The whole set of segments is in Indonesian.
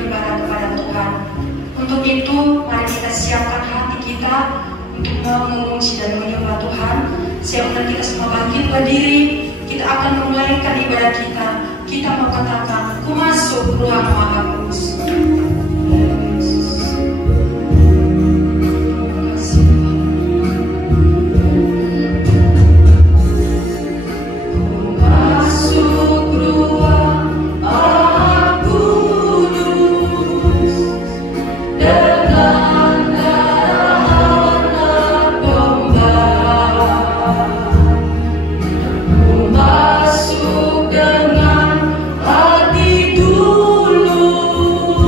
beribadah kepada Tuhan. Untuk itu, mari kita siapkan hati kita untuk mau memuji dan menyembah Tuhan. Sehingga kita semua bangkit berdiri, kita akan memulaikan ibadah kita. Kita mau katakan, ku masuk ruang Maha Kudus. Masuk dengan hati dulu.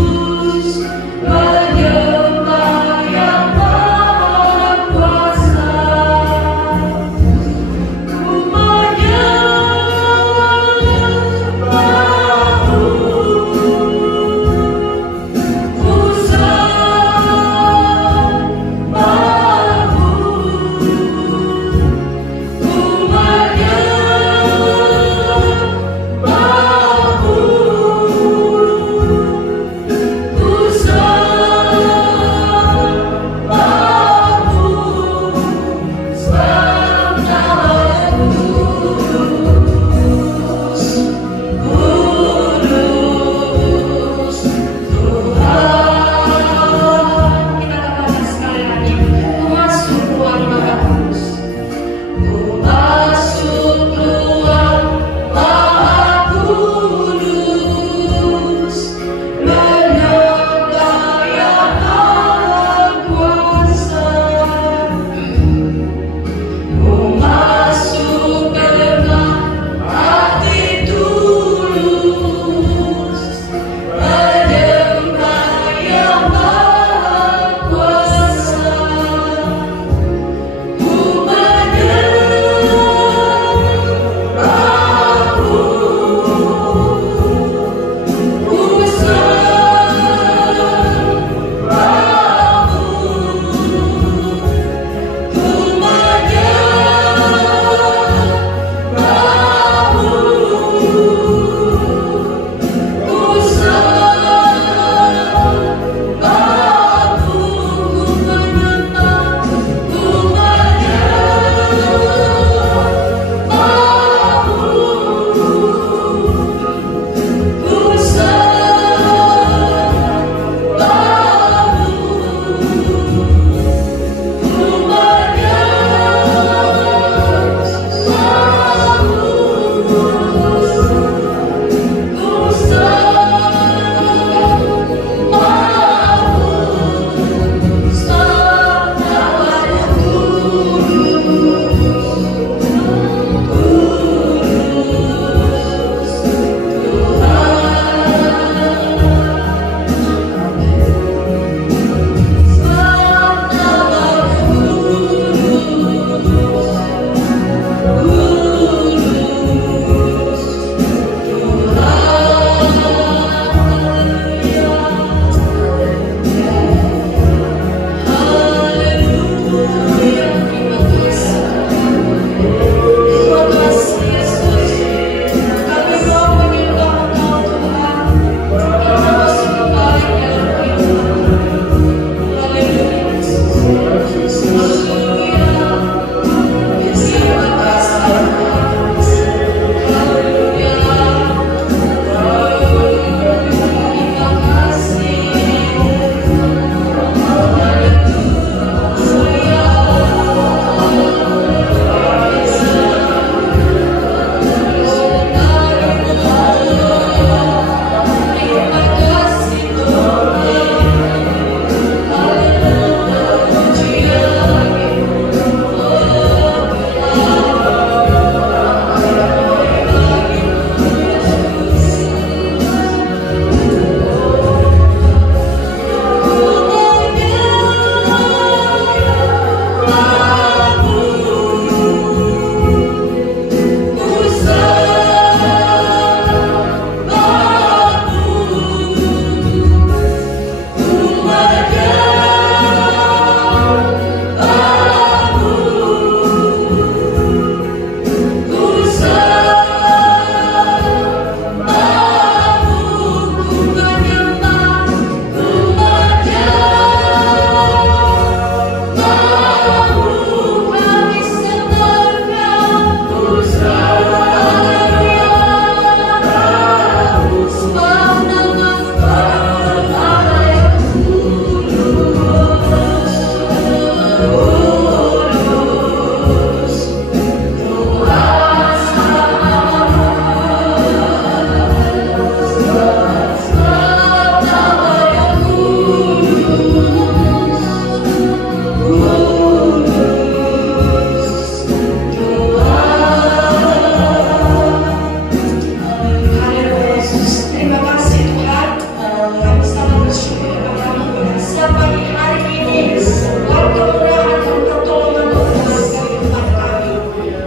bersyukur kepada Kamu saat pagi hari ini sebuah kemurahan dan pertolongan Tuhan dalam kehidupan kami.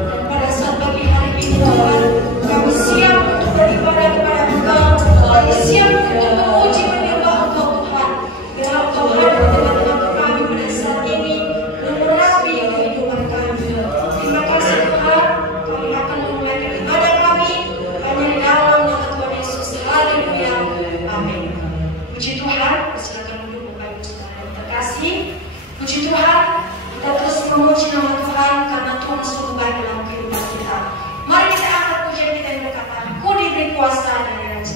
Dan pada saat pagi hari ini Tuhan, kami siap untuk beribadah kepada Engkau. Kami siap untuk memuji menyembah Engkau Tuhan. Biarlah Engkau hadir di tengah-tengah kami pada saat ini, mengurapi kehidupan kami. Terima kasih Tuhan, kami akan memulai ibadah kami hanya di dalam nama Tuhan Yesus. Haleluya. Amin. Puji Tuhan, silakan duduk Bapak Ibu Saudara yang terkasih. Puji Tuhan, kita terus memuji nama Tuhan karena Tuhan sungguh baik dalam kehidupan kita. Mari kita angkat pujian kita yang berkata, Ku diberi kuasa dari Raja.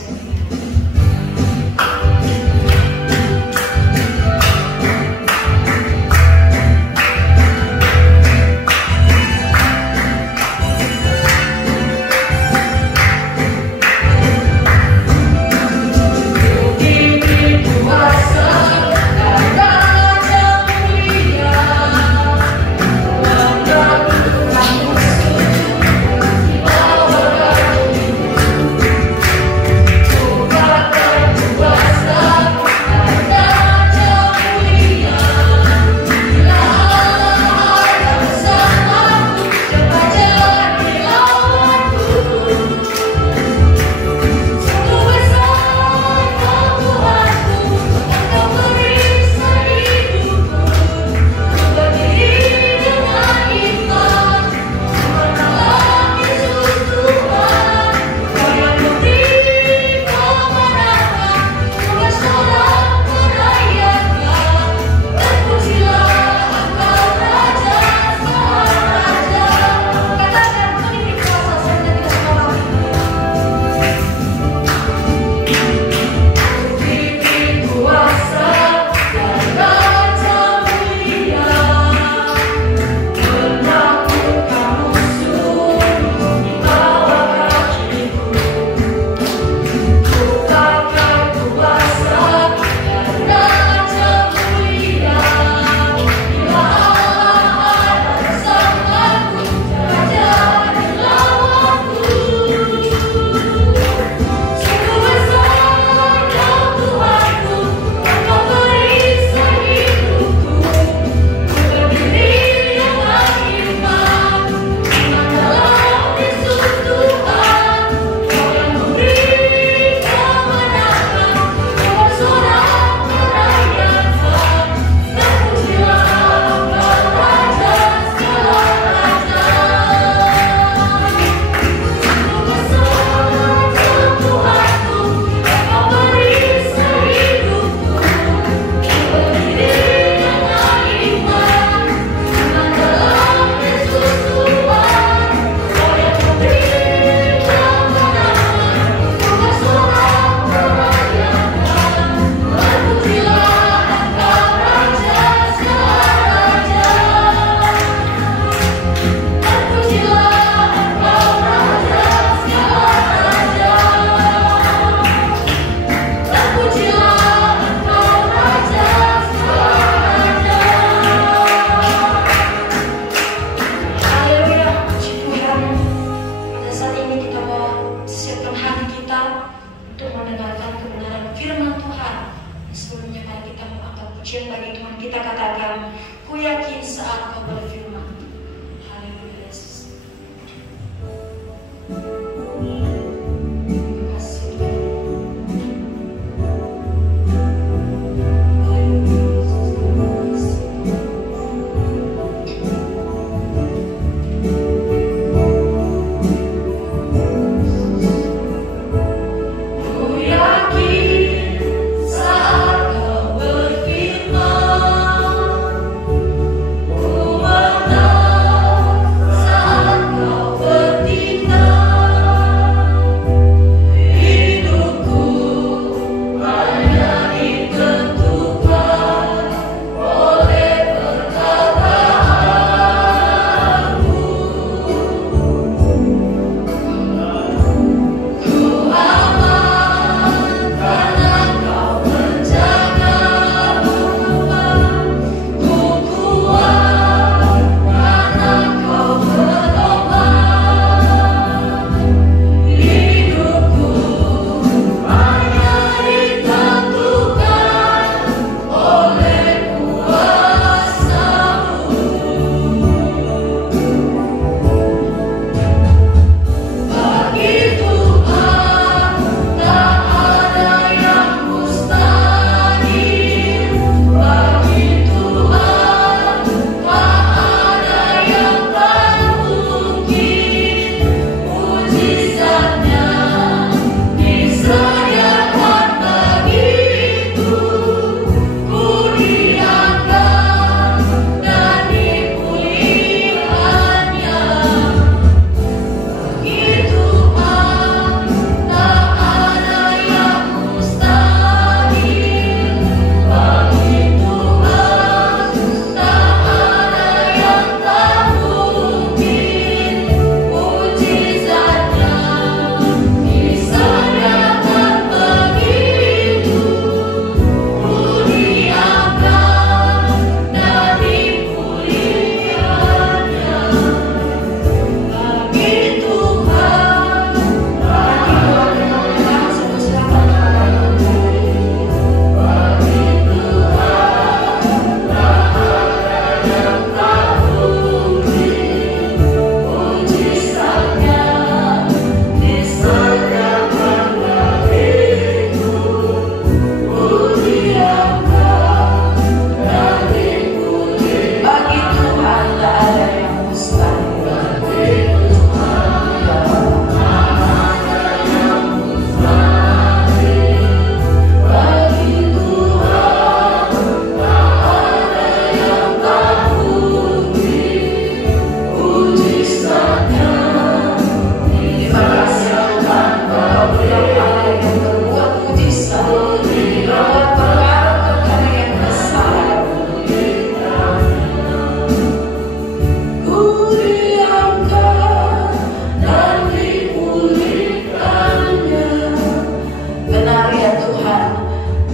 Saat kau berfirman,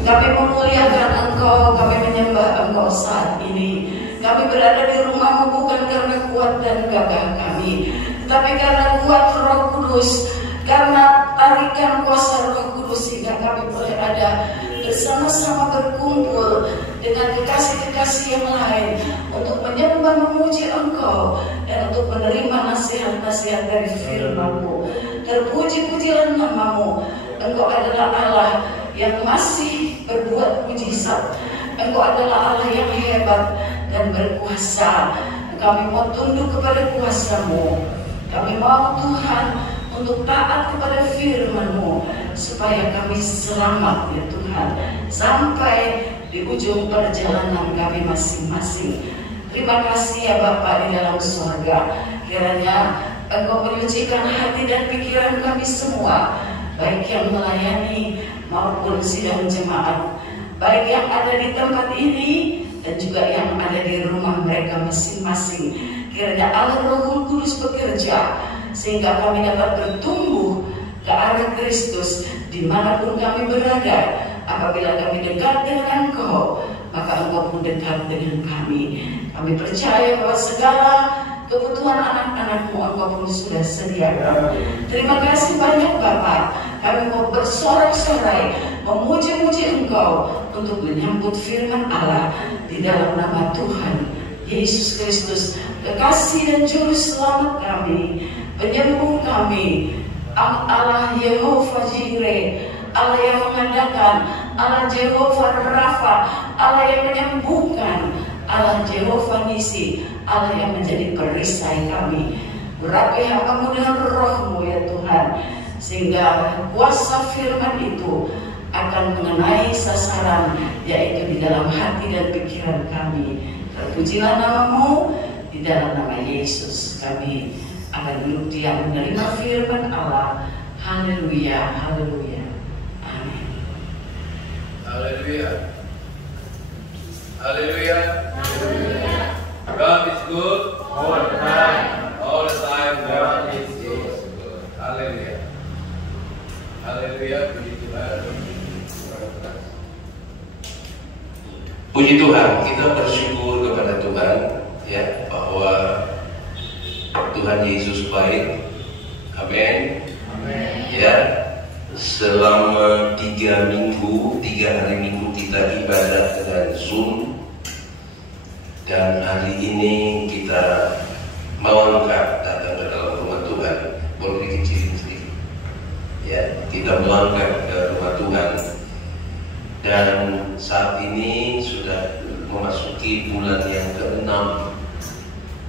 Kami memuliakan Engkau, kami menyembah Engkau saat ini. Kami berada di rumah-Mu bukan karena kuat dan gagah kami, tetapi karena kuat Roh Kudus, karena tarikan kuasa Roh Kudus, sehingga kami boleh ada bersama-sama berkumpul dengan kekasih-kekasih yang lain untuk menyembah memuji Engkau dan untuk menerima nasihat-nasihat dari firman-Mu. Terpuji-pujilah nama-Mu. Engkau adalah Allah yang masih berbuat mujizat. Engkau adalah Allah yang hebat dan berkuasa. Kami mau tunduk kepada kuasa-Mu. Kami mau Tuhan untuk taat kepada firman-Mu, supaya kami selamat ya Tuhan sampai di ujung perjalanan kami masing-masing. Terima kasih ya Bapa di dalam surga. Kiranya Engkau menyucikan hati dan pikiran kami semua, baik yang melayani maupun sidang jemaat, baik yang ada di tempat ini dan juga yang ada di rumah mereka masing-masing. Kiranya Allah Roh Kudus bekerja sehingga kami dapat bertumbuh ke arah Kristus dimanapun kami berada. Apabila kami dekat dengan Engkau, maka Engkau pun dekat dengan kami. Kami percaya bahwa segala kebutuhan anak-anak-Mu Engkau pun sudah sediakan. Terima kasih banyak Bapa. Kami mau bersorak-sorai memuji-muji Engkau untuk menyambut firman Allah di dalam nama Tuhan Yesus Kristus, kekasih dan juru selamat kami, penyembuh kami, Allah Yehova Jireh, Allah yang mengadakan, Allah Jehovah Rafa, Allah yang menyembuhkan, Allah Jehovah Nisi, Allah yang menjadi perisai kami. Urapi hamba-Mu dengan Roh-Mu ya Tuhan, sehingga kuasa firman itu akan mengenai sasaran, yaitu di dalam hati dan pikiran kami. Terpujilah nama-Mu, di dalam nama Yesus kami akan duduk diam menerima firman Allah. Haleluya, haleluya, amin. Haleluya, haleluya, haleluya. God is good all the time. All the time God is good. Haleluya, haleluya. Puji Tuhan. Puji Tuhan, kita bersyukur kepada Tuhan ya, bahwa Tuhan Yesus baik. Amin. Ya, selama 3 hari minggu kita ibadah dengan Zoom, dan hari ini kita melangkah datang ke dalam rumah Tuhan. Boleh dikecilin sedikit ya, kita melangkah ke rumah Tuhan. Dan saat ini sudah memasuki bulan yang ke-6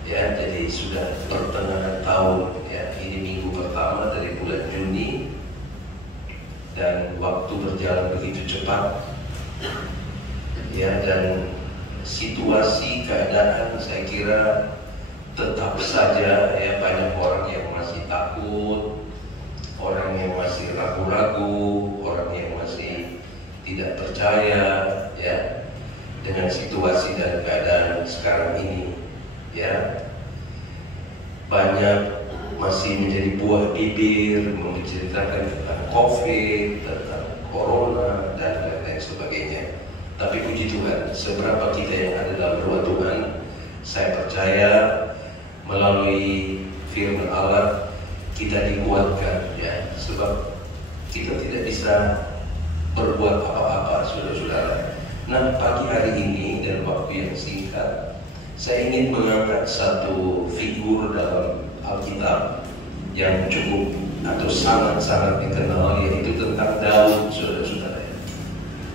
ya, jadi sudah pertengahan tahun ya. Ini minggu pertama dari bulan Juni dan waktu berjalan begitu cepat ya, dan situasi keadaan saya kira tetap saja ya, banyak orang yang masih takut, orang yang masih ragu-ragu, orang yang masih tidak percaya ya dengan situasi dan keadaan sekarang ini ya. Banyak masih menjadi buah bibir menceritakan tentang COVID, tentang Corona dan lain-lain sebagainya. Tapi puji Tuhan, seberapa kita yang ada dalam rumah Tuhan, saya percaya melalui firman Allah kita dikuatkan ya, sebab kita tidak bisa berbuat apa-apa saudara-saudara. Nah, pagi hari ini dalam waktu yang singkat, saya ingin mengangkat satu figur dalam Alkitab yang cukup atau sangat-sangat dikenal, yaitu tentang Daud, saudara-saudara.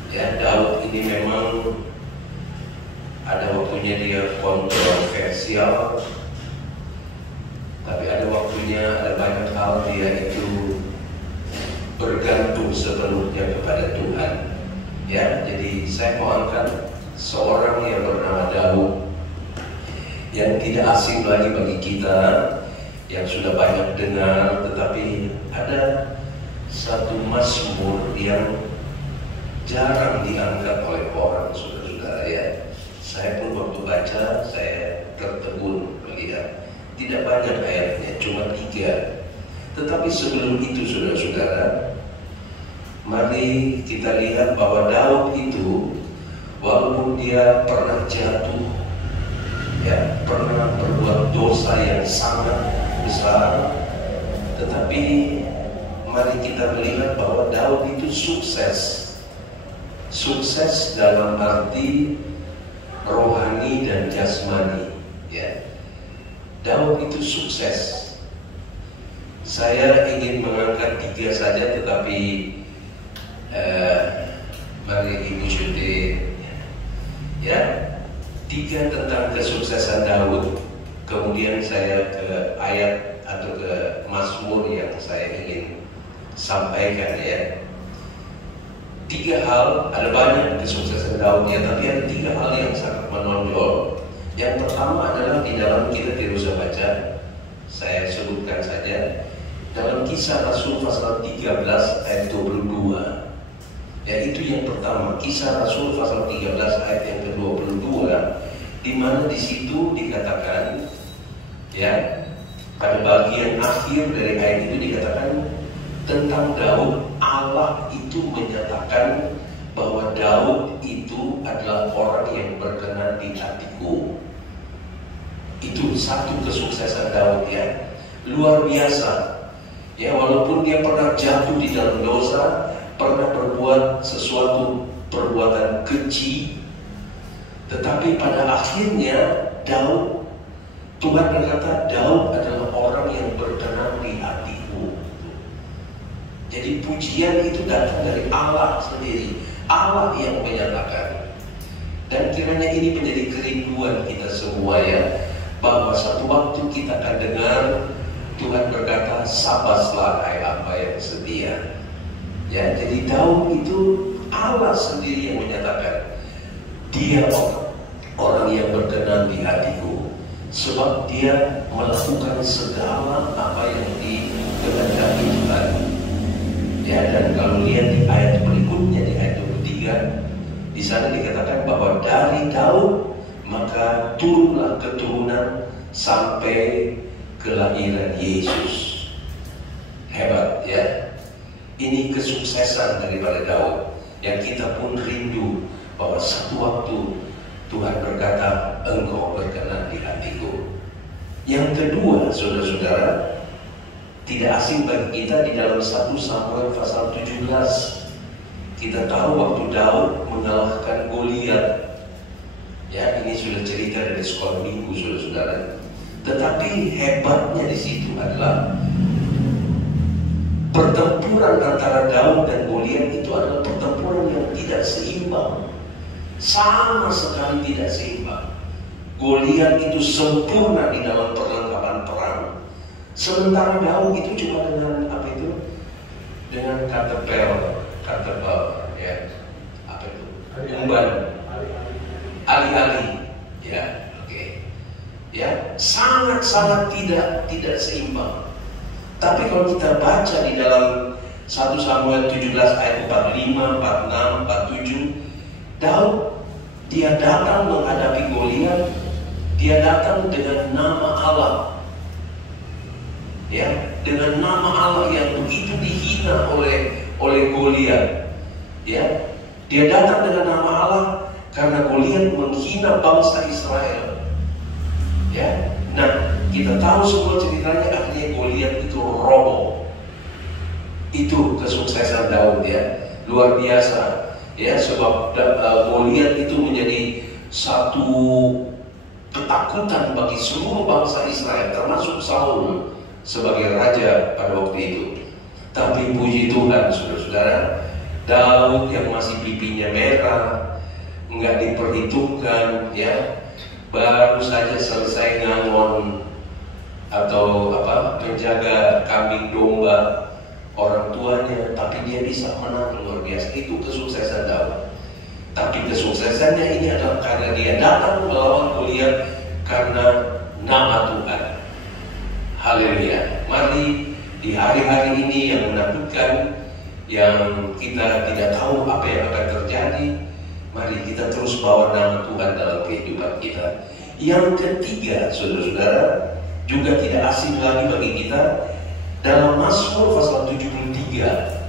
Ya, Daud ini memang ada waktunya dia kontroversial, tapi ada waktunya ada banyak hal dia itu bergantung sepenuhnya kepada Tuhan. Ya, jadi saya mau angkat seorang yang bernama Daud, yang tidak asing lagi bagi kita, yang sudah banyak dengar, tetapi ada satu mazmur yang jarang diangkat oleh orang, saudara-saudara ya. Saya pun waktu baca, saya tertegun melihat tidak banyak ayatnya, cuma 3. Tetapi sebelum itu saudara-saudara, Mari kita lihat bahwa Daud itu walaupun dia pernah jatuh, ya, pernah berbuat dosa yang sangat besar, tetapi mari kita melihat bahwa Daud itu sukses. Sukses dalam arti rohani dan jasmani, ya. Daud itu sukses. Saya ingin mengangkat 3 saja, tetapi mari Ibu Syuti, ya, 3 tentang kesuksesan Daud. Kemudian saya ke ayat atau ke Mazmur yang saya ingin sampaikan, ya. 3 hal, ada banyak kesuksesan Daud, ya, tapi ada 3 hal yang sangat menonjol. Yang pertama adalah di dalam, kita tidak usah baca, saya sebutkan saja, dalam Kisah Rasul pasal 13 ayat 22. Ya, itu yang pertama, Kisah Rasul pasal 13 ayat yang ke-22, di mana di situ dikatakan, ya, pada bagian akhir dari ayat itu dikatakan tentang Daud, Allah itu menyatakan bahwa Daud itu adalah orang yang berkenan di hatiku. Itu satu kesuksesan Daud, ya, luar biasa. Ya, walaupun dia pernah jatuh di dalam dosa, pernah berbuat sesuatu perbuatan keji, tetapi pada akhirnya Daud, Tuhan berkata Daud adalah orang yang berkenan di hatiku. Jadi pujian itu datang dari Allah sendiri, Allah yang menyatakan. Dan kiranya ini menjadi kerinduan kita semua, ya, bahwa satu waktu kita akan dengar Tuhan berkata, sabaslah hai hamba yang setia. Ya, jadi Daud itu Allah sendiri yang menyatakan dia orang yang berkenan di hatiku, sebab dia melakukan segala apa yang dikehendaki Tuhan. Ya, dan kalau lihat di ayat berikutnya, di ayat 23, di sana dikatakan bahwa dari Daud maka turunlah keturunan sampai kelahiran Yesus. Hebat, ya. Ini kesuksesan daripada Daud yang kita pun rindu bahwa satu waktu Tuhan berkata, engkau berkenan di hatiku. Yang kedua, saudara-saudara, tidak asing bagi kita di dalam 1 Samuel pasal 17. Kita tahu waktu Daud mengalahkan Goliat. Ya, ini sudah cerita dari sekolah minggu, saudara-saudara. Tetapi hebatnya di situ adalah pertempuran antara Daud dan Goliat itu adalah pertempuran yang tidak seimbang. Sama sekali tidak seimbang. Goliat itu sempurna di dalam perlengkapan perang, sementara Daud itu cuma dengan apa itu? Dengan katapel, ya, apa itu? Umban, alih-alih, ya, oke, ya, sangat-sangat tidak seimbang. Tapi kalau kita baca di dalam 1 Samuel 17 ayat 45, 46, 47, Daud dia datang menghadapi Goliat, dia datang dengan nama Allah. Ya, dengan nama Allah yang begitu dihina oleh Goliat. Ya, dia datang dengan nama Allah karena Goliat menghina bangsa Israel. Ya, nah, kita tahu semua ceritanya, akhirnya Goliat itu roboh. Itu kesuksesan Daud, ya, luar biasa. Ya, sebab Goliat itu menjadi satu ketakutan bagi seluruh bangsa Israel, termasuk Saul sebagai raja pada waktu itu. Tapi puji Tuhan, saudara-saudara, Daud yang masih pipinya merah, nggak diperhitungkan, ya, baru saja selesai ngangon atau menjaga kambing domba orang tuanya, tapi dia bisa menang luar biasa. Itu kesuksesan Daud. Tapi kesuksesannya ini adalah karena dia datang melawan Goliat karena nama Tuhan. Haleluya. Mari di hari-hari ini yang menakutkan, yang kita tidak tahu apa yang akan terjadi, mari kita terus bawa nama Tuhan dalam kehidupan kita. Yang ketiga, saudara-saudara, juga tidak asing lagi bagi kita, dalam Mazmur pasal 73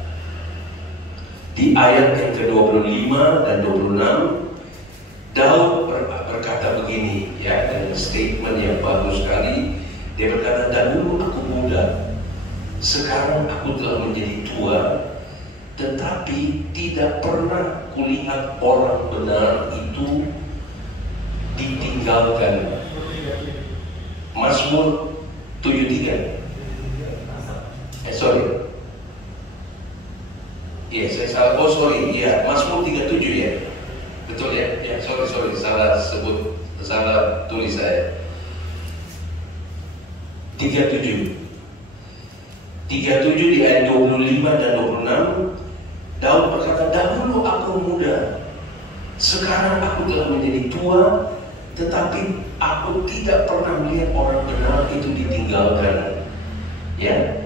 Di ayat yang ke-25 dan 26, Daud berkata begini, ya, dengan statement yang bagus sekali. Dia berkata, dahulu aku muda, sekarang aku telah menjadi tua, tetapi tidak pernah kulihat orang benar itu ditinggalkan. Mazmur 73. Sorry. Iya, saya salah. Oh sorry, iya, Mazmur 37 ya. Betul ya? Ya, sorry, salah tulis saya. 37 di ayat 25 dan 26, Daud berkata, dahulu aku muda, sekarang aku telah menjadi tua, tetapi aku tidak pernah melihat orang benar itu ditinggalkan. Ya,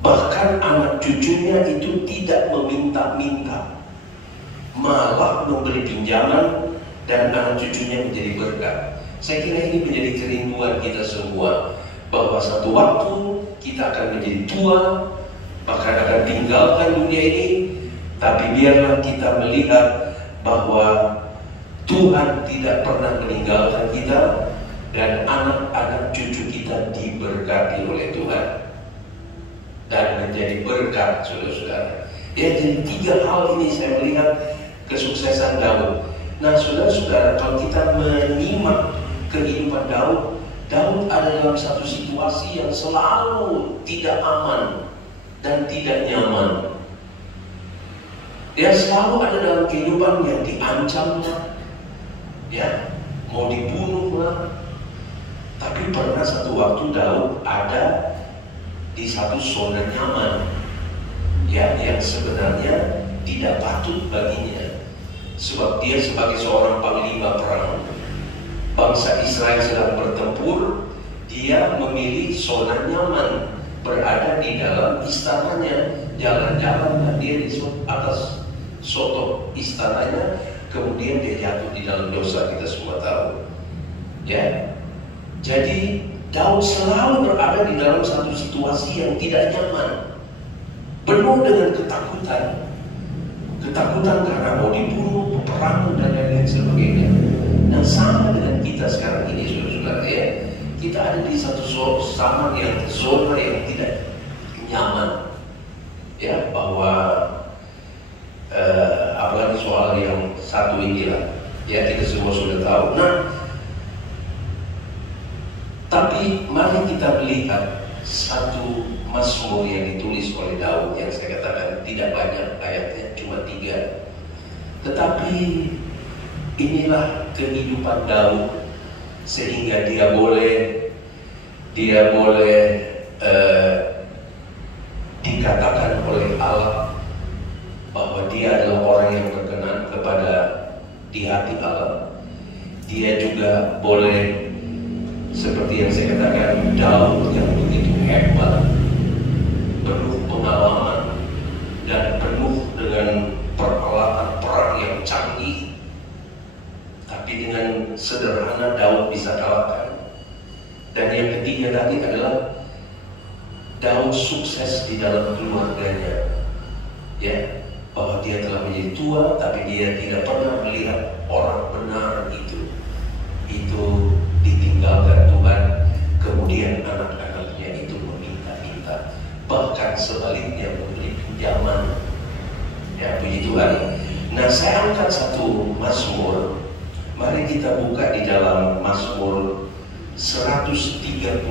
bahkan anak cucunya itu tidak meminta-minta, malah memberi pinjaman, dan anak cucunya menjadi berkat. Saya kira ini menjadi kerinduan kita semua, bahwa satu waktu kita akan menjadi tua, bahkan akan tinggalkan dunia ini, tapi biarlah kita melihat bahwa Tuhan tidak pernah meninggalkan kita, dan anak-anak cucu kita diberkati oleh Tuhan dan menjadi berkat, saudara-saudara. Ya, jadi 3 hal ini saya melihat kesuksesan Daud. Nah, saudara-saudara, kalau kita menyimak kehidupan Daud ada dalam satu situasi yang selalu tidak aman dan tidak nyaman. Dia selalu ada dalam kehidupan yang diancamnya, ya, mau dibunuh lah. Tapi pernah satu waktu Daud ada di satu zona nyaman, ya, yang sebenarnya tidak patut baginya, sebab dia sebagai seorang panglima perang, bangsa Israel sedang bertempur, dia memilih zona nyaman, berada di dalam istananya, jalan-jalan dia di atas soto istananya, kemudian dia jatuh di dalam dosa, kita semua tahu, ya. Jadi Daud selalu berada di dalam satu situasi yang tidak nyaman, penuh dengan ketakutan karena mau dibunuh, peperangan dan lain-lain sebagainya. Dan sama dengan kita sekarang ini, saudara-saudara, ya, kita ada di satu zona yang tidak nyaman, ya, bahwa apalagi soal yang satu ini lah, ya, kita semua sudah tahu. Nah, tapi mari kita melihat satu Mazmur yang ditulis oleh Daud, yang saya katakan tidak banyak ayatnya, cuma 3. Tetapi inilah kehidupan Daud, sehingga dia boleh dikatakan oleh Allah bahwa dia adalah orang yang berkenan kepada di hati Allah. Dia juga boleh, seperti yang saya katakan, Daud yang begitu hebat, penuh pengalaman dan penuh dengan peralatan perang yang canggih, tapi dengan sederhana Daud bisa kalahkan. Dan yang ketiga tadi adalah Daud sukses di dalam keluarganya, ya, bahwa dia telah menjadi tua, tapi dia tidak pernah melihat orang benar itu ditinggalkan Tuhan, kemudian anak-anaknya itu meminta-minta, bahkan sebaliknya memberi pinjaman, ya, puji Tuhan. Nah, saya angkat satu Mazmur. Mari kita buka di dalam Mazmur 131.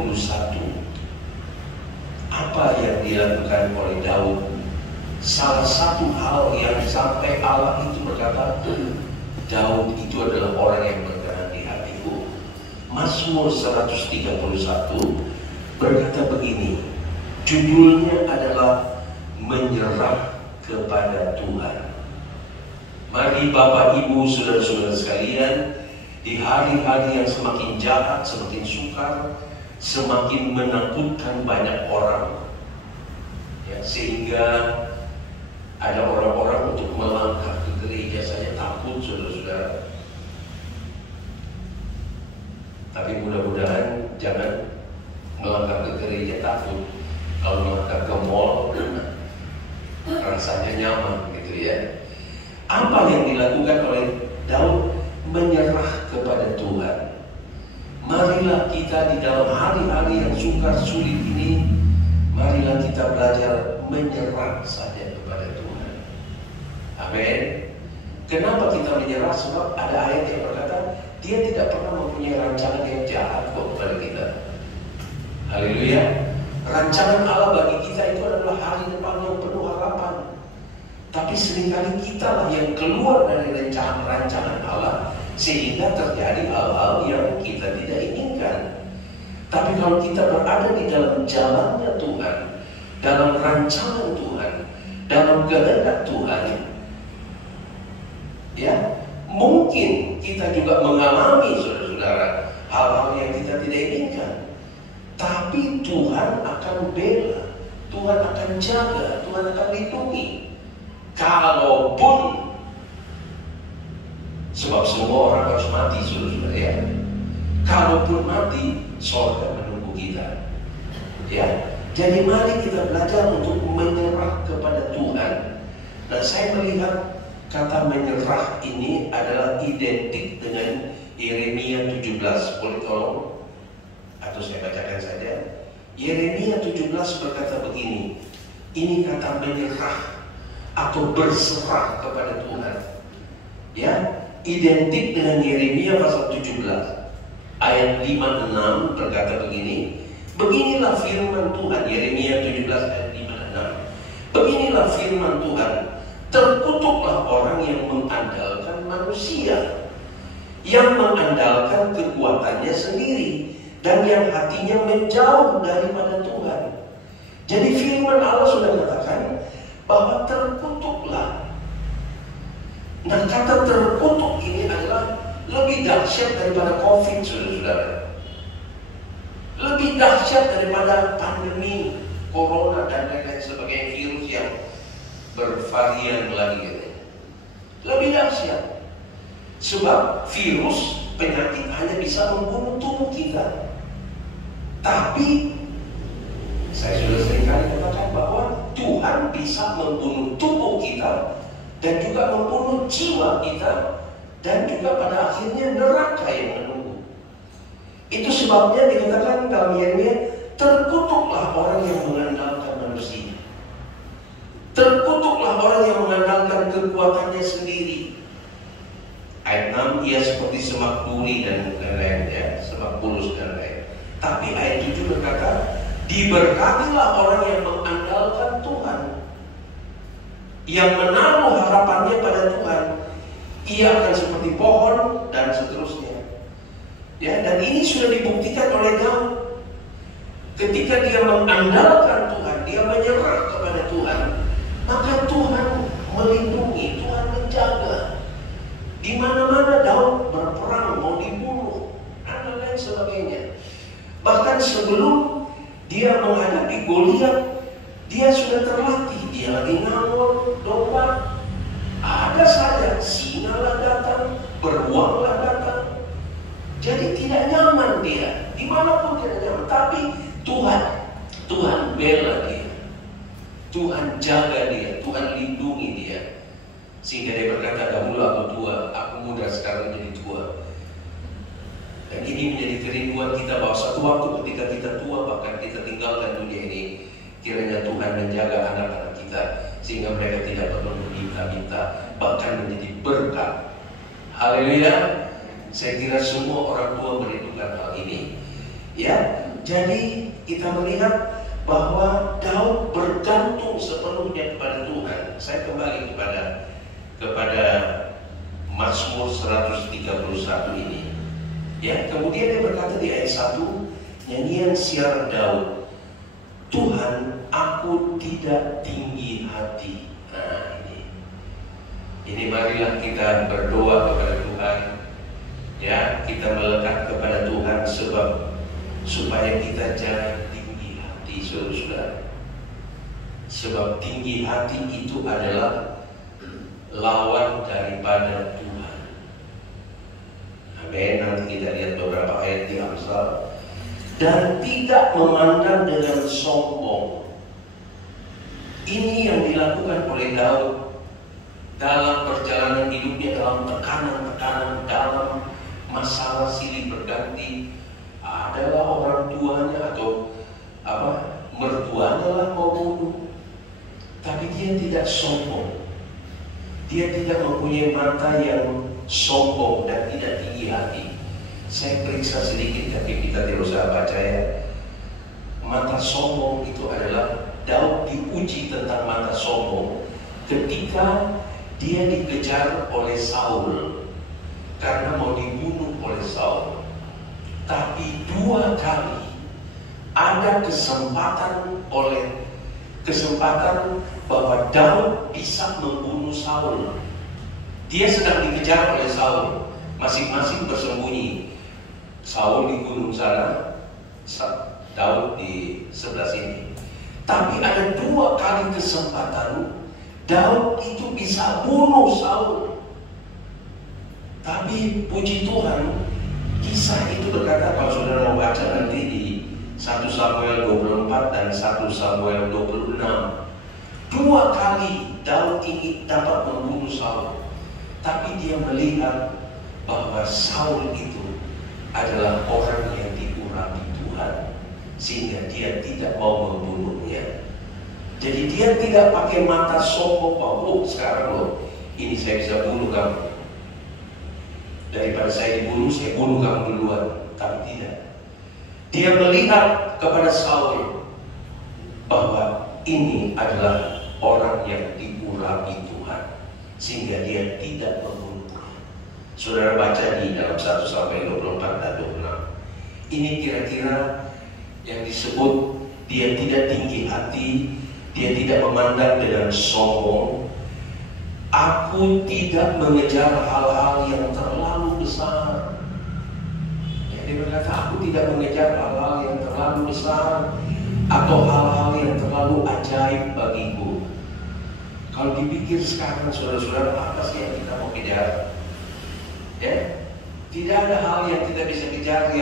Apa yang dilakukan oleh Daud? Salah satu hal yang sampai Allah itu berkata, Daud itu adalah orang yang berkenan di hatiku. Mazmur 131 berkata begini, judulnya adalah menyerah kepada Tuhan. Mari Bapak Ibu, saudara-saudara sekalian, di hari-hari yang semakin jahat, semakin sukar, semakin menakutkan banyak orang, ya, sehingga ada orang-orang untuk melangkah ke gereja saja takut, saudara-saudara. Tapi mudah-mudahan jangan melangkah ke gereja takut. Kalau melangkah ke mall, rasanya nyaman. dilakukan oleh Daud menyerah kepada Tuhan. Marilah kita di dalam hari-hari yang sukar sulit ini, marilah kita belajar menyerah saja kepada Tuhan. Amin. Kenapa kita menyerah? Sebab ada ayat yang berkata Dia tidak pernah mempunyai rancangan yang jahat kepada kita. Haleluya. Rancangan Allah bagi kita itu adalah hari depan yang penuh harapan. Tapi seringkali kita lah yang keluar dari rancangan Allah, sehingga terjadi hal-hal yang kita tidak inginkan. Tapi kalau kita berada di dalam jalannya Tuhan, dalam rancangan Tuhan, dalam kehendak Tuhan, ya, mungkin kita juga mengalami, saudara-saudara, hal-hal yang kita tidak inginkan. Tapi Tuhan akan bela, Tuhan akan jaga, Tuhan akan lindungi. Kalaupun, sebab semua orang harus mati, saudara-saudara, ya. Kalaupun mati, surga menunggu kita. Ya, jadi mari kita belajar untuk menyerah kepada Tuhan. Dan saya melihat kata menyerah ini adalah identik dengan Yeremia 17. Boleh tolong? Atau saya bacakan saja. Yeremia 17 berkata begini. Ini kata menyerah atau berserah kepada Tuhan. Ya, identik dengan Yeremia pasal 17 ayat 5-6 berkata begini. Beginilah firman Tuhan, Yeremia 17 ayat 5-6. Beginilah firman Tuhan. Terkutuklah orang yang mengandalkan manusia, yang mengandalkan kekuatannya sendiri, dan yang hatinya menjauh daripada Tuhan. Jadi firman Allah sudah katakan bahwa terkutuklah. Nah, kata terkutuk ini adalah lebih dahsyat daripada COVID, saudara-saudara. Lebih dahsyat daripada pandemi corona dan lain-lain sebagainya, virus yang bervarian lagi. Lebih dahsyat. Sebab virus, penyakit hanya bisa membunuh tubuh kita. Tapi saya sudah seringkali katakan bahwa Tuhan bisa membunuh tubuh kita dan juga membunuh jiwa kita, dan juga pada akhirnya neraka yang menunggu. Itu sebabnya dikatakan dalam Yeremia, terkutuklah orang yang mengandalkan manusia. Terkutuklah orang yang mengandalkan kekuatannya sendiri. Ayat 6, ia seperti semak duri dan lain-lain, ya, semak bulus dan lain. Tapi ayat 7 berkata, diberkatilah orang yang mengandalkan Tuhan, yang menaruh harapannya pada Tuhan. Ia akan seperti pohon dan seterusnya. Ya, dan ini sudah dibuktikan oleh Daud. Ketika dia mengandalkan Tuhan, dia menyerah kepada Tuhan, maka Tuhan melindungi, Tuhan menjaga. Di mana-mana Daud berperang, mau dibunuh, dan lain sebagainya. Bahkan sebelum dia menghadapi Goliat, dia sudah terlatih. Dia lagi ngawur domba, ada saja singa lah datang, beruang lah datang. Jadi tidak nyaman dia, dimanapun tidak nyaman. Tapi Tuhan bela dia, Tuhan jaga dia, Tuhan lindungi dia. Sehingga dia berkata, dahulu aku tua, aku muda, sekarang jadi tua. Dan ini menjadi kerinduan kita bahwa satu waktu ketika kita tua, bahkan kita tinggalkan dunia ini, kiranya Tuhan menjaga anak-anak kita, sehingga mereka tidak perlu meminta-minta, bahkan menjadi berkat. Haleluya. Saya kira semua orang tua merindukan hal ini. Ya, jadi kita melihat bahwa Daud bergantung sepenuhnya kepada Tuhan. Saya kembali kepada Mazmur 131 ini. Ya, kemudian dia berkata di ayat 1, nyanyian siar Daud, Tuhan, aku tidak tinggi hati. Nah, ini marilah kita berdoa kepada Tuhan. Ya, kita melekat kepada Tuhan supaya kita jangan tinggi hati, saudara-saudara. Sebab tinggi hati itu adalah lawan daripada Tuhan. Amin. Nanti kita lihat beberapa ayat di Amsal. Dan tidak memandang dengan sombong. Ini yang dilakukan oleh Daud dalam perjalanan hidupnya, dalam tekanan-tekanan, dalam masalah silih berganti, adalah orang tuanya atau mertuanya lah mau bunuh. Tapi dia tidak sombong. Dia tidak mempunyai mata yang sombong dan tidak tinggi hati. Saya periksa sedikit, tapi kita tidak usah baca ya. Mata sombong itu adalah, Daud diuji tentang mata sombong ketika dia dikejar oleh Saul karena mau dibunuh oleh Saul. Tapi 2 kali ada kesempatan bahwa Daud bisa membunuh Saul. Dia sedang dikejar oleh Saul, masing-masing bersembunyi. Saul di gunung sana, Daud di sebelah sini. Tapi ada 2 kali kesempatan Daud itu bisa bunuh Saul. Tapi puji Tuhan, kisah itu berkata, kalau saudara mau baca nanti di 1 Samuel 24 dan 1 Samuel 26, 2 kali Daud ingin dapat membunuh Saul. Tapi dia melihat bahwa Saul itu adalah orang yang diurapi Tuhan, sehingga dia tidak mau membunuhnya. Jadi dia tidak pakai mata sombong bahwa sekarang loh, ini saya bisa bunuh kamu. Daripada saya dibunuh, saya bunuh kamu duluan. Tapi tidak. Dia melihat kepada Saul bahwa ini adalah orang yang diurapi Tuhan, sehingga dia tidak membunuhnya. Saudara baca di dalam 1 Samuel 24 dan 26. Ini kira-kira yang disebut dia tidak tinggi hati, dia tidak memandang dengan sombong. Aku tidak mengejar hal-hal yang terlalu besar. Dia berkata, aku tidak mengejar hal-hal yang terlalu besar atau hal-hal yang terlalu ajaib bagiku. Kalau dipikir sekarang, saudara-saudara, apa sih yang kita mau kejar? Ya, tidak ada hal yang kita bisa kejar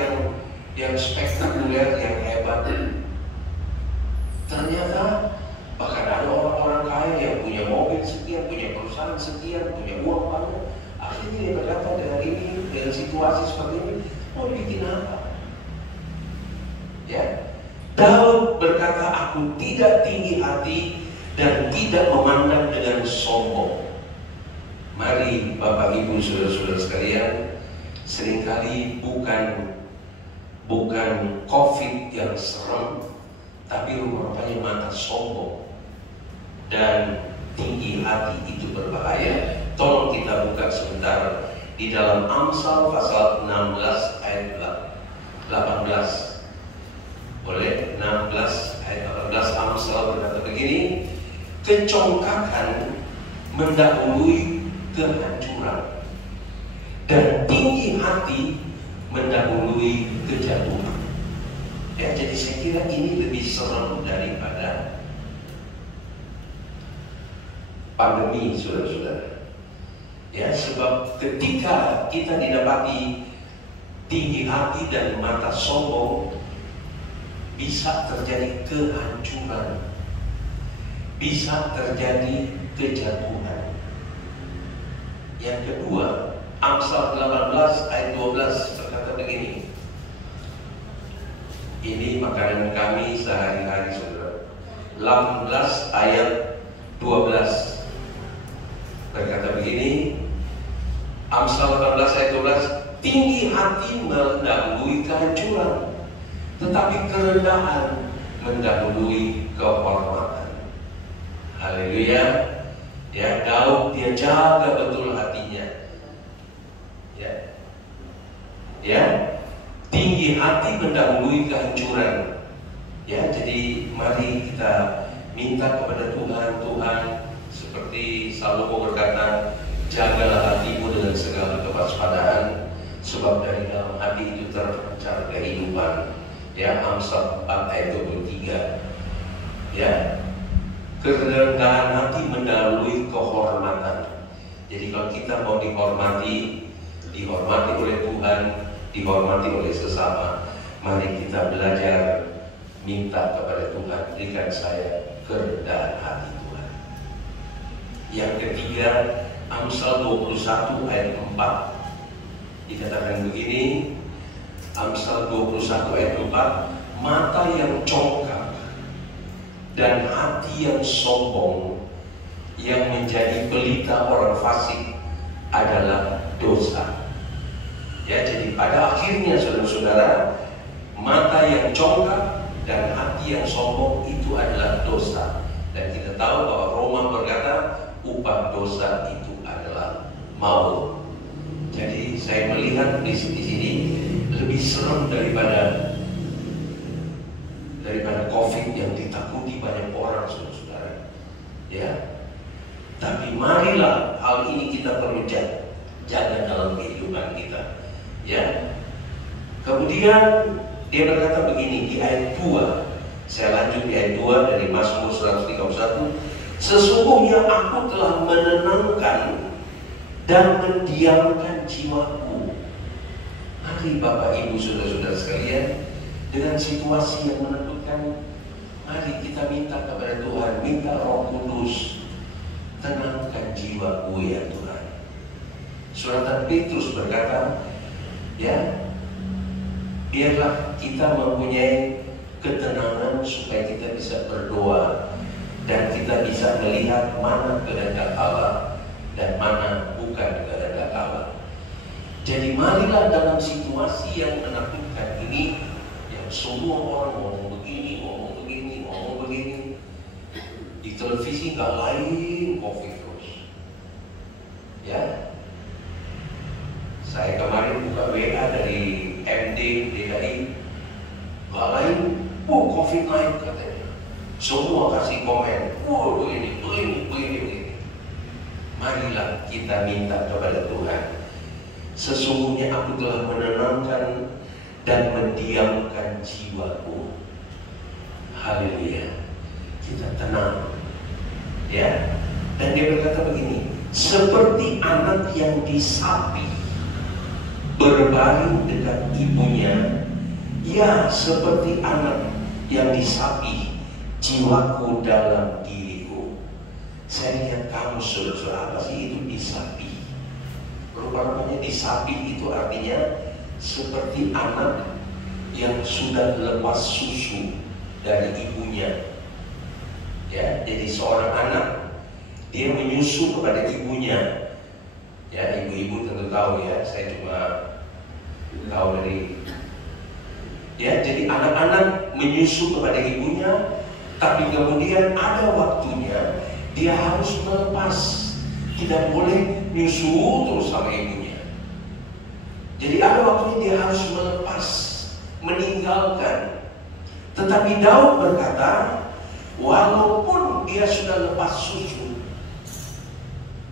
yang spektakuler, yang hebat. Ternyata bahkan ada orang-orang kaya yang punya mobil sekian, punya perusahaan sekian, punya uang banyak. Akhirnya dia berkata, dengan situasi seperti ini, mau bikin apa? Ya, Daud berkata, aku tidak tinggi hati dan tidak memandang dengan sombong. Mari Bapak Ibu saudara-saudara sekalian, seringkali bukan COVID yang serem, tapi rupanya mata sombong dan tinggi hati itu berbahaya. Tolong kita buka sebentar di dalam Amsal pasal 16 ayat 18. Boleh? 16 ayat 18 Amsal berkata begini, kecongkakan mendahului kehancuran dan tinggi hati mendahului kejatuhan. Ya, jadi saya kira ini lebih serem daripada pandemi, saudara-saudara. Ya, sebab ketika kita didapati tinggi hati dan mata sombong, bisa terjadi kehancuran, bisa terjadi kejatuhan. Yang kedua, Amsal 18 ayat 12 berkata begini. Ini makanan kami sehari-hari, saudara. 18 ayat 12 berkata begini. Amsal 18 ayat 12, tinggi hati mendahului kehancuran, tetapi kerendahan mendahului kehormatan. Haleluya. Ya, Daud dia jaga betul hatinya. Ya, tinggi hati mendahului kehancuran. Ya, jadi mari kita minta kepada Tuhan, seperti Salomo berkata, jagalah hatimu dengan segala kewaspadaan, sebab dari dalam hati itu terpancar kehidupan. Ya, Amsal 4 ayat 23. Ya, kerendahan hati mendahului kehormatan. Jadi kalau kita mau dihormati oleh Tuhan, dihormati oleh sesama, mari kita belajar minta kepada Tuhan, berikan saya kerendahan hati Tuhan. Yang ketiga, Amsal 21 ayat 4 dikatakan begini. Amsal 21 ayat 4, mata yang congkak dan hati yang sombong yang menjadi pelita orang fasik adalah dosa. Ya, jadi pada akhirnya saudara-saudara, mata yang congkak dan hati yang sombong itu adalah dosa. Dan kita tahu bahwa Roma berkata upah dosa itu adalah maut. Jadi saya melihat di sini lebih serem daripada COVID yang ditakuti banyak orang, saudara-saudara. Ya, tapi marilah hal ini kita perlu jaga dalam kehidupan kita. Ya. Kemudian dia berkata begini di ayat 2. Saya lanjut di ayat 2 dari Mazmur 131. Sesungguhnya aku telah menenangkan dan mendiamkan jiwaku. Mari Bapak Ibu saudara-saudara sekalian, dengan situasi yang menentukan, mari kita minta kepada Tuhan, minta Roh Kudus, tenangkan jiwaku ya Tuhan. Suratan Petrus berkata, ya, biarlah kita mempunyai ketenangan supaya kita bisa berdoa dan kita bisa melihat mana kehendak Allah dan mana bukan kehendak Allah. Jadi marilah dalam situasi yang menakutkan ini, yang semua orang ngomong begini, di televisi nggak lain COVID terus. Ya, saya kemarin buka WA dari MD DKI, nggak lain, COVID naik katanya. Semua kasih komen, begini. Marilah kita minta kepada Tuhan. Sesungguhnya aku telah menenangkan dan mendiamkan jiwaku. Haleluya. Kita tenang. Ya. Dan dia berkata begini, seperti anak yang disapi berbaring dekat ibunya, ya seperti anak yang disapi jiwaku dalam diriku. Saya lihat kamu saudara-saudara, apa sih itu disapi? Rupanya disapi itu artinya seperti anak yang sudah lepas susu dari ibunya. Ya, jadi seorang anak dia menyusu kepada ibunya. Ya, ibu-ibu tentu tahu ya, saya cuma tahu dari. Ya, jadi anak-anak menyusu kepada ibunya, tapi kemudian ada waktunya dia harus melepas, tidak boleh nyusu terus sama ibunya. Jadi ada waktunya dia harus melepas, meninggalkan. Tetapi Daud berkata, walaupun dia sudah lepas susu,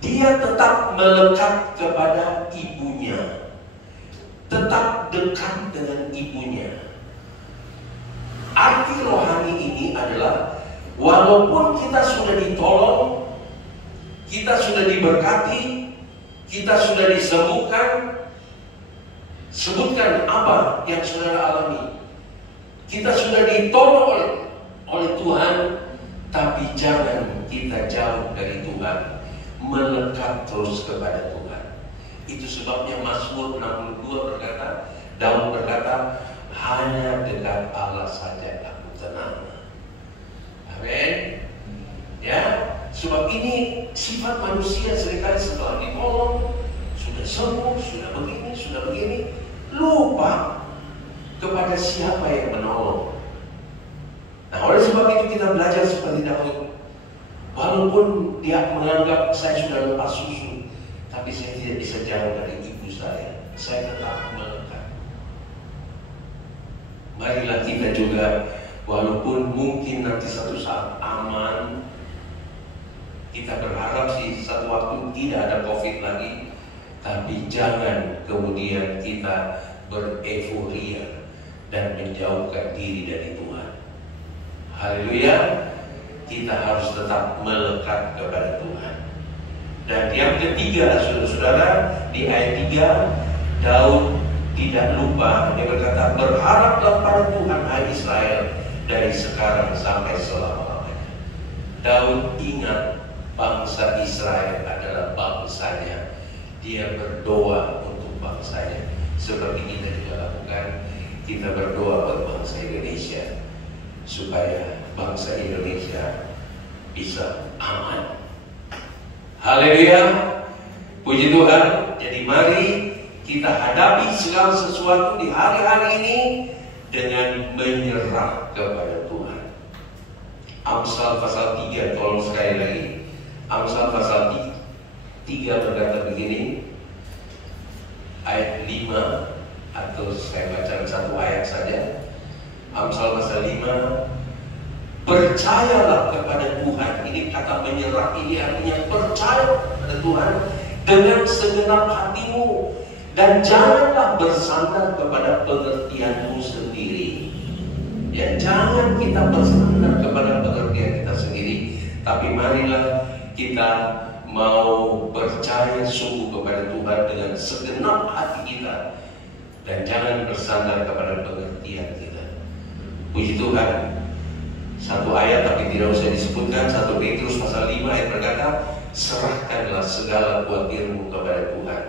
dia tetap melekat kepada ibunya, tetap dekat dengan ibunya. Arti rohani ini adalah walaupun kita sudah ditolong, kita sudah diberkati, kita sudah disembuhkan, sebutkan apa yang saudara alami. Kita sudah ditolong oleh Tuhan, tapi jangan kita jauh dari Tuhan, melekat terus kepada Tuhan. Itu sebabnya Mazmur 62 berkata, Daud berkata, hanya dekat Allah saja aku tenang. Amin. Ya, sebab ini sifat manusia seringkali setelah ditolong, sudah sembuh, sudah begini, lupa kepada siapa yang menolong. Nah, oleh sebab itu kita belajar seperti Daud. Walaupun dia menganggap saya sudah lepas susu, tapi saya tidak bisa jauh dari ibu saya tetap melekat. Marilah kita juga, walaupun mungkin nanti satu saat aman, kita berharap sih satu waktu tidak ada COVID lagi, tapi jangan kemudian kita bereforia dan menjauhkan diri dari Tuhan. Haleluya. Kita harus tetap melekat kepada Tuhan. Dan yang ketiga, saudara-saudara, di ayat 3, Daud tidak lupa, dia berkata, berharaplah pada Tuhan hai Israel dari sekarang sampai selama-lamanya. Daud ingat bangsa Israel adalah bangsanya. Dia berdoa untuk bangsanya. Seperti kita juga lakukan, kita berdoa buat bangsa Indonesia supaya bangsa Indonesia bisa aman. Haleluya, puji Tuhan. Jadi mari kita hadapi segala sesuatu di hari-hari ini dengan menyerah kepada Tuhan. Amsal pasal 3, tolong sekali lagi. Amsal pasal 3 berkata begini, ayat 5, atau saya baca satu ayat saja. Amsal pasal 5, percayalah kepada Tuhan. Ini kata menyerah, ini artinya percaya kepada Tuhan dengan segenap hatimu, dan janganlah bersandar kepada pengertianmu sendiri. Ya, jangan kita bersandar kepada pengertian kita sendiri, tapi marilah kita mau percaya sungguh kepada Tuhan dengan segenap hati kita, dan jangan bersandar kepada pengertian kita. Puji Tuhan. Satu ayat tapi tidak usah disebutkan, 1 Petrus pasal 5 ayat berkata, serahkanlah segala khawatirmu kepada Tuhan,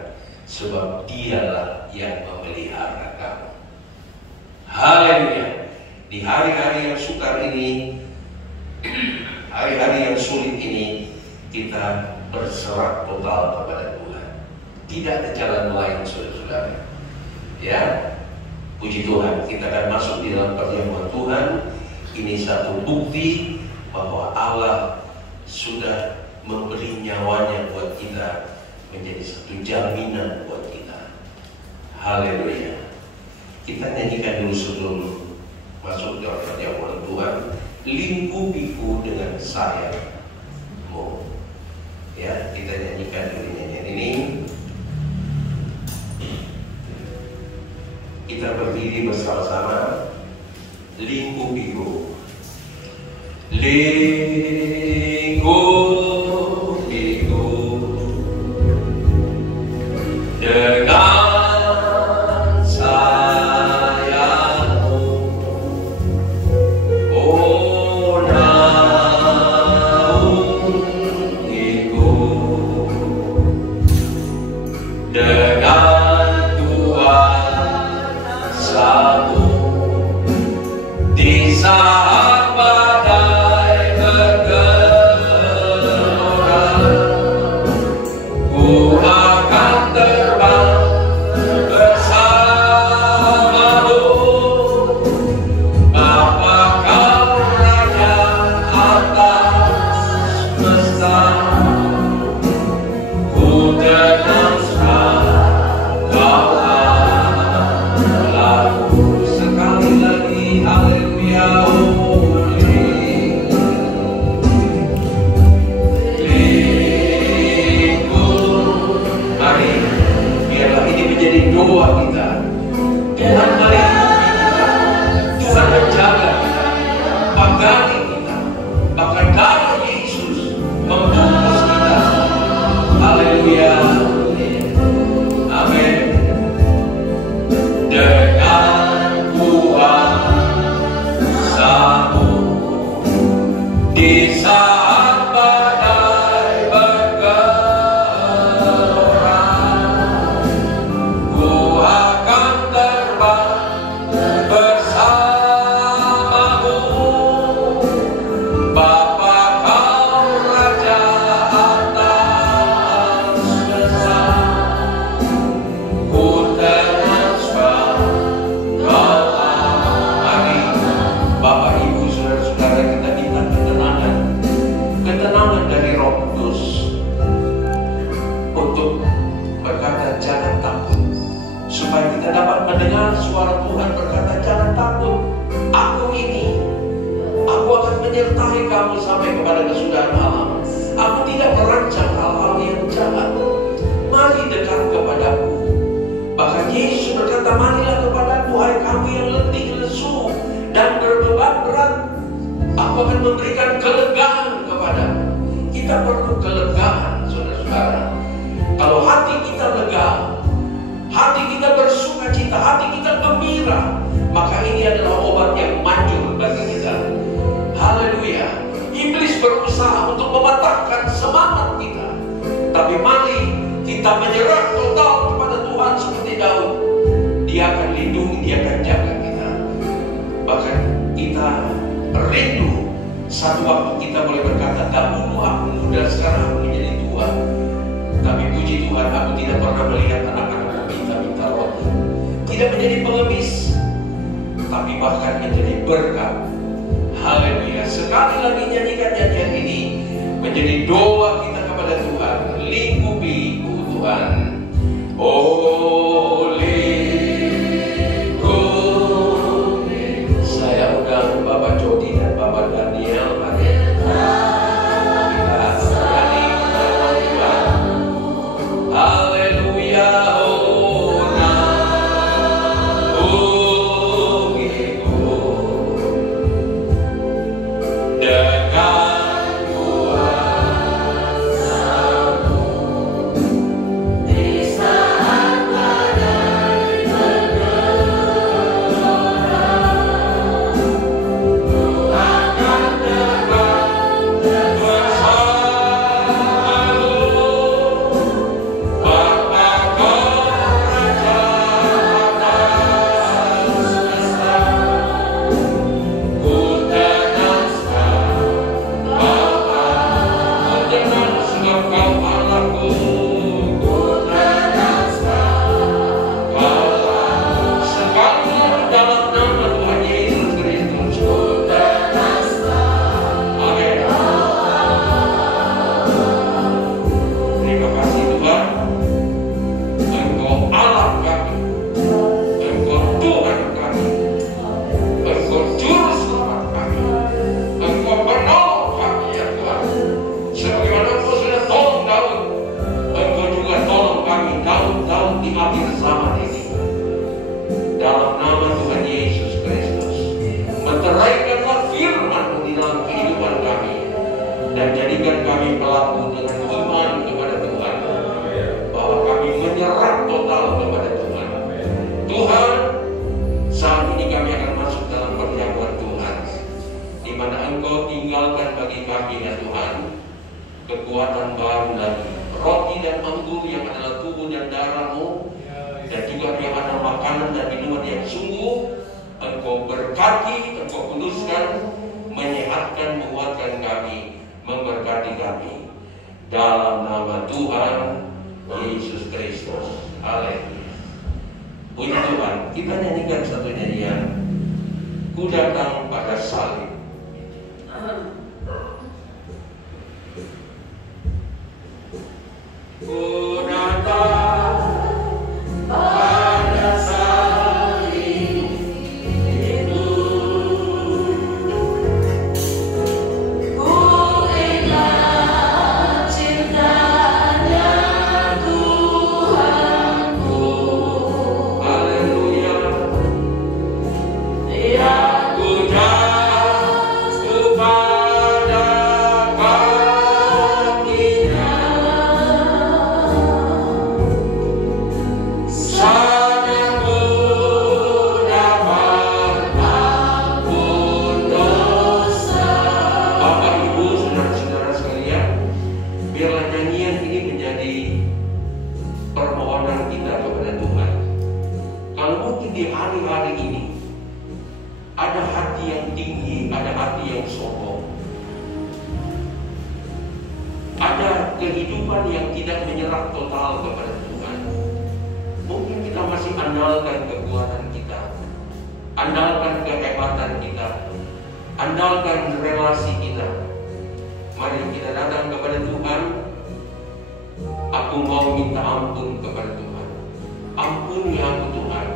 sebab Dialah yang memelihara kamu. Haleluya. Di hari-hari yang sukar ini, hari-hari yang sulit ini, kita berserah total kepada Tuhan. Tidak ada jalan lain, saudara-saudara. Ya, puji Tuhan. Kita akan masuk di dalam perjamuan Tuhan. Ini satu bukti bahwa Allah sudah memberi nyawanya buat kita, menjadi satu jaminan buat kita. Haleluya. Kita nyanyikan dulu sebelum masuk dalam perjamuan Tuhan, lingkupiku dengan sayapmu. Ya, kita nyanyikan dulu nyanyian ini. Kita berdiri bersama-sama. Lingkupiku, lingkupiku dengan sayapmu, oh naungiku dengan kuasamu. Di saat badai bergelora, ku akan terbang bersamamu. Bapa kau Raja atas semesta, ku tenangkan kau lalu. Sekali lagi, haleluya. Mari, biarlah ini menjadi doa kita. Tuhan melindungi kita, Tuhan menjaga kita, pagani kita, bahkan darah Yesus membungkus kita. Haleluya. Amin. Dengan kuasamu di saat badai bergelora, ku akan terbang bersamamu. Bapa kau Raja atas semesta, ku tenangkan kau. Mari Bapak Ibu saudara-saudara, kita minta ketenangan dari Roh Kudus untuk berkata jangan takut, supaya kita dapat mendengar suara Tuhan berkata jangan takut, aku ini, aku akan menyertai kamu sampai kepada kesudahan alam. Aku tidak merancang hal-hal yang jahat. Mari dekat kepadaku. Bahkan Yesus berkata, marilah kepadaku hai kamu yang letih lesu dan berbeban berat, aku akan memberikan kelegaan kepadamu. Kita perlu kelegaan, saudara-saudara. Kalau hati kita lega, hati kita bersuka cita, hati kita gembira, maka ini adalah obat yang manjur bagi kita. Haleluya. Iblis berusaha untuk mematahkan semangat kita. Tapi mari kita menyerah total kepada Tuhan seperti Daud. Dia akan lindungi, dia akan jaga kita. Bahkan kita rindu satu waktu kita boleh berkata, dahulu aku muda, sekarang aku menjadi tua. Tapi puji Tuhan, aku tidak pernah melihat anak-anakku minta-minta roti. Tidak menjadi pengemis, tapi bahkan menjadi berkat. Haleluya. Sekali lagi nyanyikan nyanyian ini menjadi doa kita kepada Tuhan. Lingkupi Tuhan. Oh, lingkupi. Saya undang Bapak Jody dan Bapak Daniel. Mari kita sekali menaruh Tuhan. Haleluya. Dan jadikan kami pelaku dengan iman kepada Tuhan, bahwa kami menyerah total kepada Tuhan. Tuhan, saat ini kami akan masuk dalam perjamuan Tuhan, di mana Engkau tinggalkan bagi kami ya Tuhan kekuatan baru lagi, roti dan anggur yang adalah tubuh dan darah-Mu, dan juga yang ada makanan dan minuman yang sungguh Engkau berkati, Engkau kuduskan, menyehatkan, menguatkan kami, memberkati kami dalam nama Tuhan Yesus Kristus. Haleluya. Puji Tuhan. Kita nyanyikan satu nyanyian, Ku datang pada salib. Ku datang pada salib itu. Kehidupan yang tidak menyerah total kepada Tuhan. Mungkin kita masih andalkan kekuatan kita, andalkan kehebatan kita, andalkan relasi kita. Mari kita datang kepada Tuhan. Aku mau minta ampun kepada Tuhan. Ampuni aku Tuhan.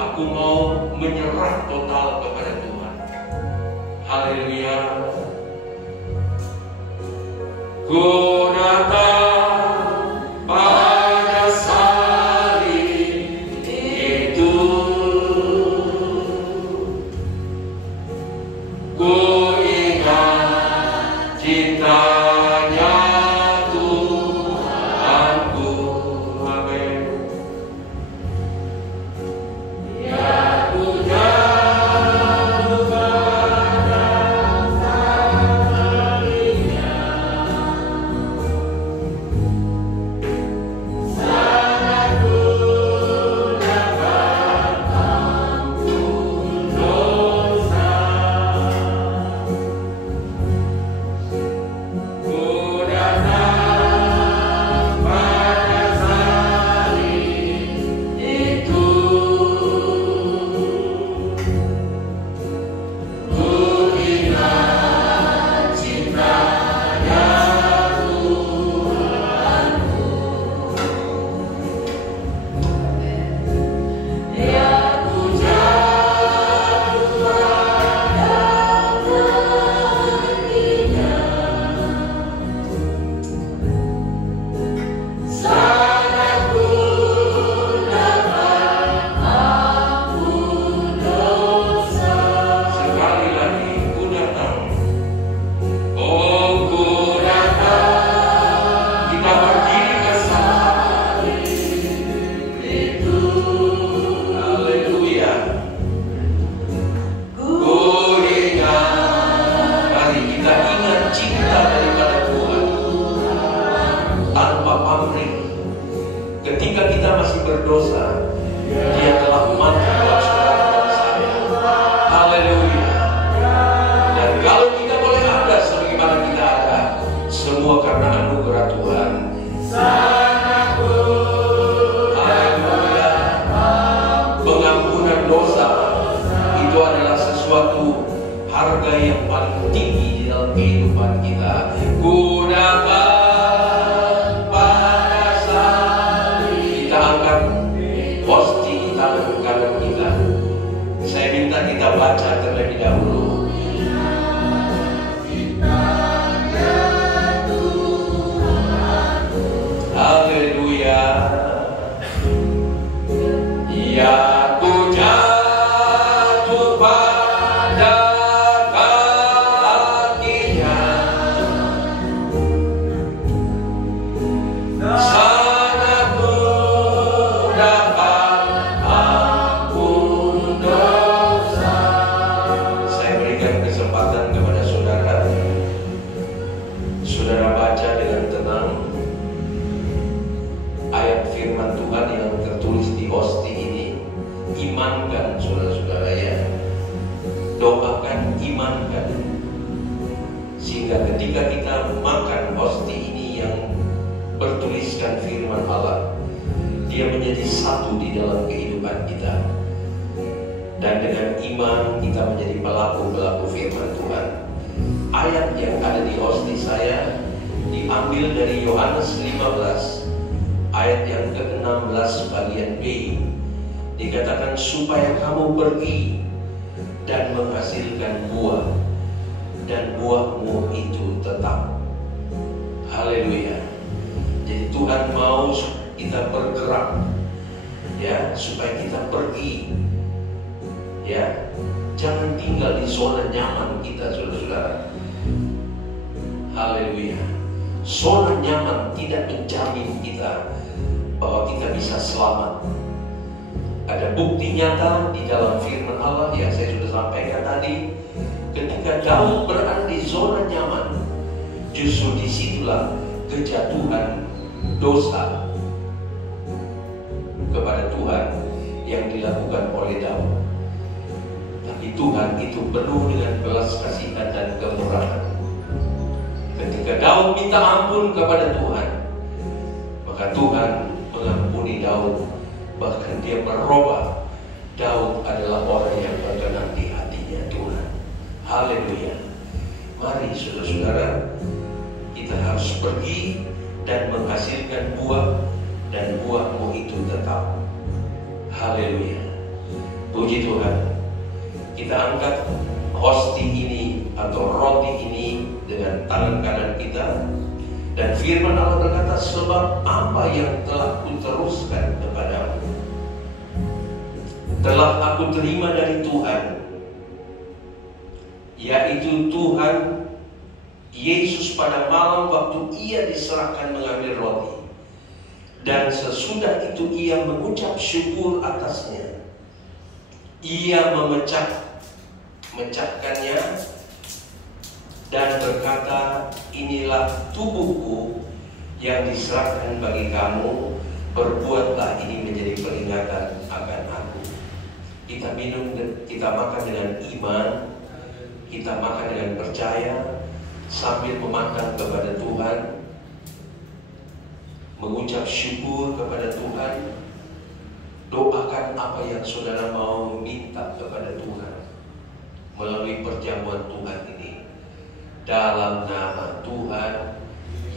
Aku mau menyerah total kepada Tuhan. Haleluya. Ku datang pada salib itu, ku ingat cintanya Tuhanku. Amin. Ya ku jatuh pada salibnya. masih berdosa, Dia telah mati buat saudara dan saya. Haleluya. Dan kalau kita boleh ada sebagaimana kita ada, semua karena anugerah Tuhan. Haleluya. Pengampunan dosa itu adalah sesuatu harga yang paling tinggi di dalam kehidupan kita. Ku dapat pada saat kita angkat hosti di tangan kanan kita. Saya minta kita baca terlebih dahulu. Haleluya. Ya ku jatuh pada kakinya, sana ku dapat ampun dosa. Saya berikan kesempatan kepada saudara. Saudara baca dengan tenang ayat firman Tuhan yang tertulis di hosti ini. Imankan saudara-saudara ya. Doakan, imankan. Sehingga ketika kita makan hosti ini yang bertuliskan firman Allah, dia menjadi satu di dalam kehidupan kita. Dan dengan iman kita menjadi pelaku-pelaku firman Tuhan. Ayat yang ada di hosti saya diambil dari Yohanes 15 ayat yang ke-16 bagian B. Dikatakan supaya kamu pergi dan menghasilkan buah, dan buahmu itu tetap. Haleluya. Jadi Tuhan mau kita bergerak, ya, supaya kita pergi, ya. Jangan tinggal di zona nyaman kita, saudara-saudara. Haleluya. Zona nyaman tidak menjamin kita bahwa kita bisa selamat. Ada bukti nyata di dalam firman Allah yang saya sudah sampaikan tadi. Ketika Daud berada di zona nyaman, justru disitulah kejatuhan dosa kepada Tuhan yang dilakukan oleh Daud. Tapi Tuhan itu penuh dengan belas kasihan dan kemurahan. Ketika Daud minta ampun kepada Tuhan, maka Tuhan mengampuni Daud. Bahkan dia berubah. Daud adalah orang yang berkenan di hatinya Tuhan. Haleluya. Mari saudara-saudara, kita harus pergi dan menghasilkan buah, dan buahmu itu tetap. Haleluya. Puji Tuhan. Kita angkat hosti ini atau roti ini dengan tangan kanan kita. Dan firman Allah berkata, sebab apa yang telah kuteruskan kepadamu telah aku terima dari Tuhan, yaitu Tuhan Yesus pada malam waktu ia diserahkan mengambil roti, dan sesudah itu ia mengucap syukur atasnya. Ia memecahkannya dan berkata, inilah tubuhku yang diserahkan bagi kamu, berbuatlah ini menjadi peringatan akan aku. Kita minum, kita makan dengan iman, kita makan dengan percaya, sambil memandang kepada Tuhan, mengucap syukur kepada Tuhan. Doakan apa yang saudara mau minta kepada Tuhan melalui perjamuan Tuhan ini, dalam nama Tuhan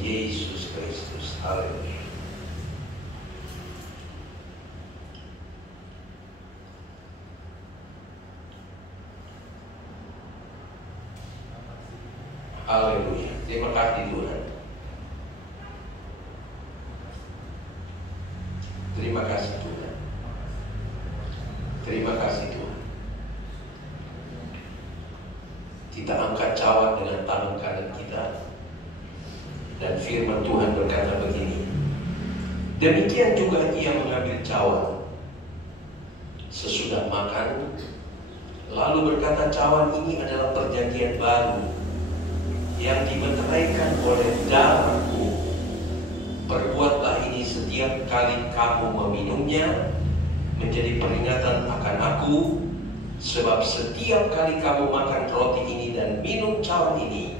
Yesus Kristus. Haleluya. Haleluya. Terima kasih Tuhan. Terima kasih Tuhan. Terima kasih Tuhan. Kita angkat cawan dengan tangan kanan kita. Dan firman Tuhan berkata begini. Demikian juga ia mengambil cawan sesudah makan, lalu berkata, cawan ini adalah perjanjian baru yang dimeteraikan oleh darahku. Perbuatlah ini setiap setiap kali kamu meminumnya, menjadi peringatan akan aku. Sebab setiap kali kamu makan roti ini dan minum cawan ini,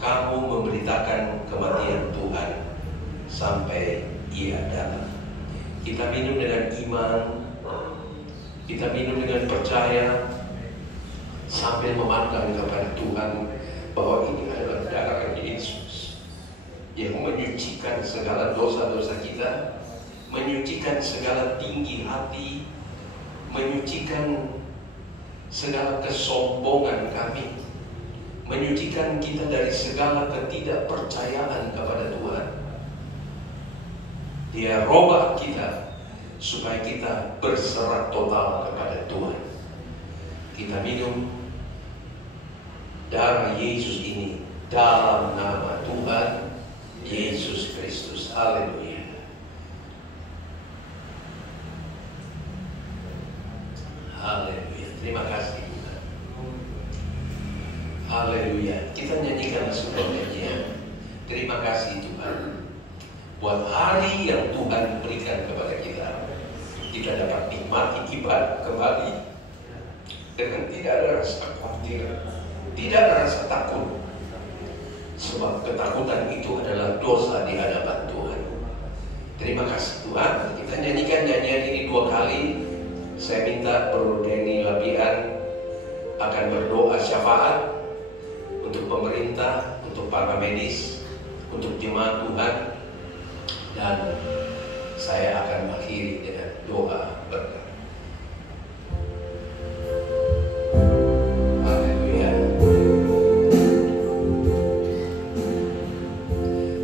kamu memberitakan kematian Tuhan sampai Ia datang. Kita minum dengan iman, kita minum dengan percaya, sambil memandang kepada Tuhan bahwa ini adalah darah Yesus yang menyucikan segala dosa-dosa kita, menyucikan segala tinggi hati, menyucikan segala kesombongan kami, menyucikan kita dari segala ketidakpercayaan kepada Tuhan. Dia robah kita supaya kita berserah total kepada Tuhan. Kita minum darah Yesus ini dalam nama Tuhan Yesus Kristus. Haleluya. Haleluya. Terima kasih Tuhan. Haleluya. Kita nyanyikan sebuah nyanyian. Terima kasih Tuhan buat hari yang Tuhan berikan kepada kita. Kita dapat nikmati ibadah kembali dengan tidak ada rasa khawatir, tidak ada rasa takut. Sebab ketakutan itu adalah dosa di hadapan Tuhan. Terima kasih Tuhan. Kita nyanyikan nyanyian ini 2 kali. Saya minta Bro Denny Labian akan berdoa syafaat untuk pemerintah, untuk para medis, untuk jemaat Tuhan, dan saya akan akhiri dengan doa berkat. Haleluya.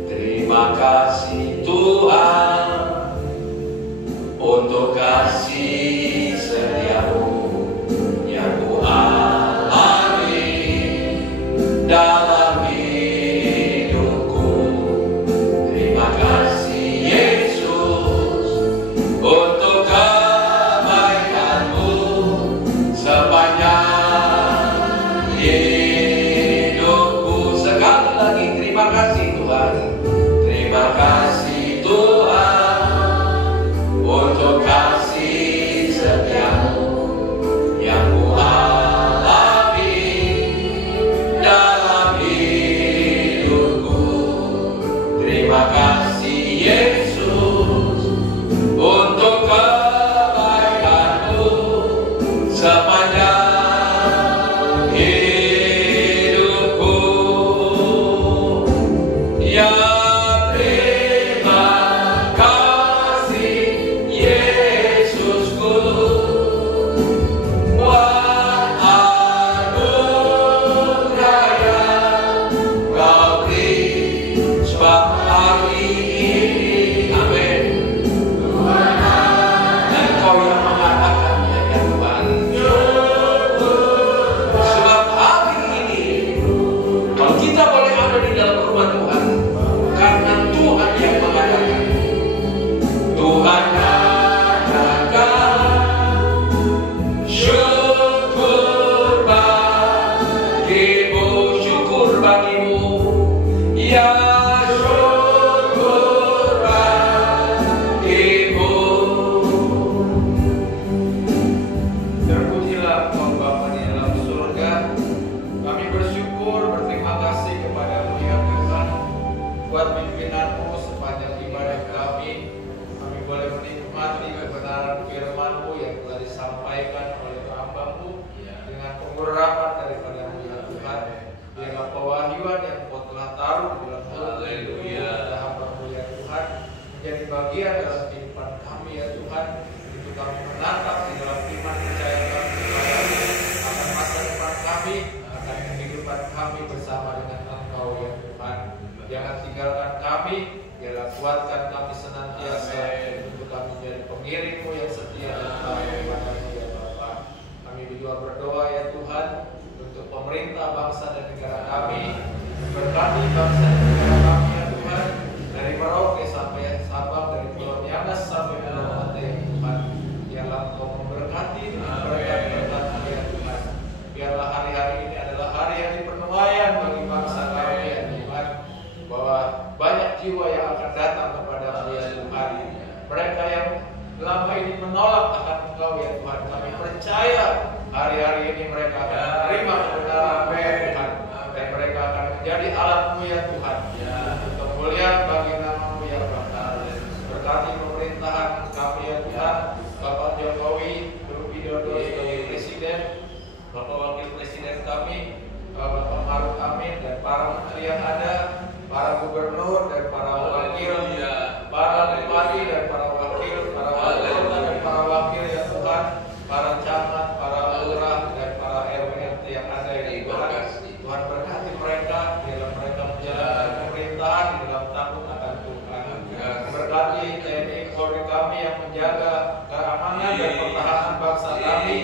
Terima kasih Tuhan untuk kasih setiamu yang ku alami dalam hidupku. Terima kasih Yesus untuk kebaikanmu sepanjang hidupku. Sekali lagi terima kasih Tuhan. Terima kasih Tuhan untuk kasih setiamu yang ku alami dalam hidupku. Terima kasih Yesus untuk kebaikanmu sepanjang hidupku. Ya terima kasih Yesusku buat anugerah yang Kau beri. Sebab hari ini, amin, Engkau yang mengatakannya ya Tuhan. Sebab hari ini kalau kita boleh ada di dalam rumah Tuhan, karena Tuhan yang mengatakan. Tuhan katakan syukur bagimu, syukur bagimu, ya syukur bagimu. Terpujilah Engkau Bapa di dalam surga. Kami bersyukur, berterima kasih kepadamu ya Tuhan buat pimpinan-Mu sepanjang ibadah kami. Kami boleh menikmati kebenaran firman-Mu yang telah disampaikan oleh hamba-Mu dengan pengurapan daripada-Mu ya Tuhan. Biarlah pewahyuan yang Engkau telah taruh di dalam Haleluya. hamba-Mu ya Tuhan menjadi bagian dalam kehidupan kami ya Tuhan. Itu kami menatap di dalam iman percaya kami kepadamu akan masa depan kami, akan kehidupan kami bersama dengan Engkau ya Tuhan. Jangan tinggalkan kami, biarlah kuatkan kami senantiasa untuk kami menjadi pengiring-Mu yang setia dan baik kepada-Mu ya Bapa. Kami juga berdoa ya Tuhan untuk pemerintah bangsa dan negara kami, berkati bangsa dan negara kami ya Tuhan, dari Merauke sampai Sabang, dari Pulau Miangas sampai Pulau Mate ya Tuhan. Biarlah Engkau memberkati dengan berkat-berkat ya Tuhan. Biarlah hari-hari ini adalah hari-hari penuaian bagi bangsa kami ya Tuhan, bahwa banyak jiwa yang akan datang kepada-Mu ya Tuhan. ini menolak akan Engkau ya Tuhan. Kami percaya hari-hari ini mereka akan menerima kebenaran ya Tuhan, dan mereka akan menjadi alat-Mu ya Tuhan, untuk kemuliaan bagi nama-Mu ya Bapa. Berkati pemerintahan kami ya Tuhan, Bapak Jokowi Widodo sebagai Presiden, Bapak Wakil Presiden kami, Bapak Maruf Amin, dan para menteri yang ada, para gubernur dan para wakil, para bupati dan para wakil, para wali kota dan para wakil ya Tuhan, para camat, para lurah dan para RW yang ada ya Tuhan. Tuhan berkati mereka dalam mereka menjalankan pemerintahan di dalam takut akan Tuhan. Berkati TNI Polri kami yang menjaga keamanan dan pertahanan bangsa kami.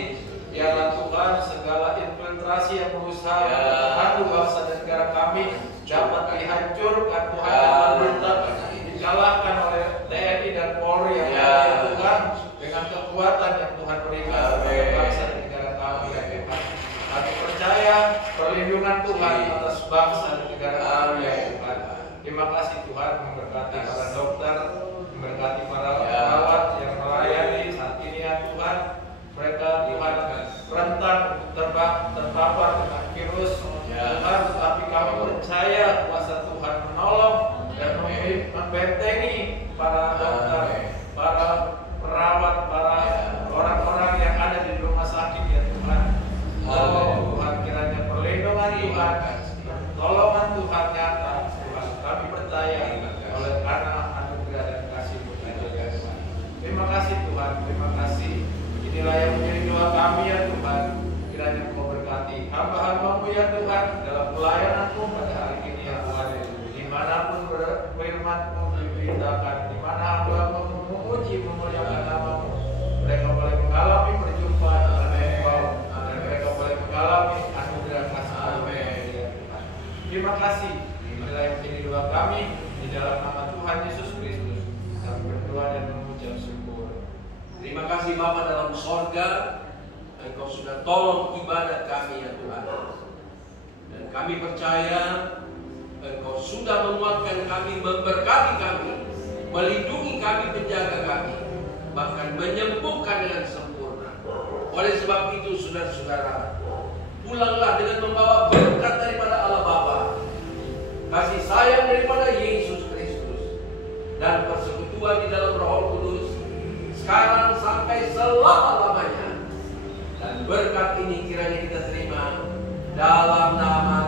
Biarlah Tuhan segala infiltrasi yang berusaha mengganggu bangsa dan negara kami dapat dihancurkan Tuhan, dan dikalahkan oleh TNI dan Polri yang ada ya Tuhan, dengan kekuatan yang Tuhan berikan kepada bangsa dan negara kami ya Tuhan. Kami percaya perlindungan Tuhan atas bangsa dan negara kami ya Tuhan. Terima kasih Tuhan, memberkati para dokter, memberkati para perawat yang melayani saat ini ya Tuhan. Mereka Tuhan rentan terpapar dengan virus Tuhan, tetapi kami percaya kuasa Tuhan menolong dan membentengi para dokter, para perawat, para orang-orang yang ada di rumah sakit ya Tuhan. Oh Tuhan, kiranya perlindungan Tuhan, tolongan Tuhan nyata Tuhan. Kami percaya oleh karena anugerah dan kasih-Mu ya Tuhan. Terima kasih Tuhan, terima kasih. Inilah yang menjadi doa kami ya Tuhan. Kiranya Engkau berkati hamba-hamba-Mu ya Tuhan dalam pelayanan-Mu pada hari ini ya Tuhan. Dimanapun firman-Mu diberitakan, dimana hamba-Mu memuji memuliakan nama-Mu, mereka boleh mengalami perjumpaan dengan Engkau, dan mereka boleh mengalami anugerah kasih-Mu ya Tuhan. Terima kasih. Inilah yang menjadi doa kami di dalam nama Tuhan Yesus Kristus. Kami berdoa dan mengucap syukur. Terima kasih Bapa dalam sorga, Engkau sudah tolong ibadat kami ya Tuhan. Dan kami percaya Engkau sudah menguatkan kami, memberkati kami, melindungi kami, menjaga kami, bahkan menyembuhkan dengan sempurna. Oleh sebab itu saudara-saudara, pulanglah dengan membawa berkat daripada Allah Bapa, kasih sayang daripada Yesus Kristus, dan persekutuan di dalam Roh Kudus sekarang sampai selama-lamanya. Dan berkat ini kiranya kita terima dalam nama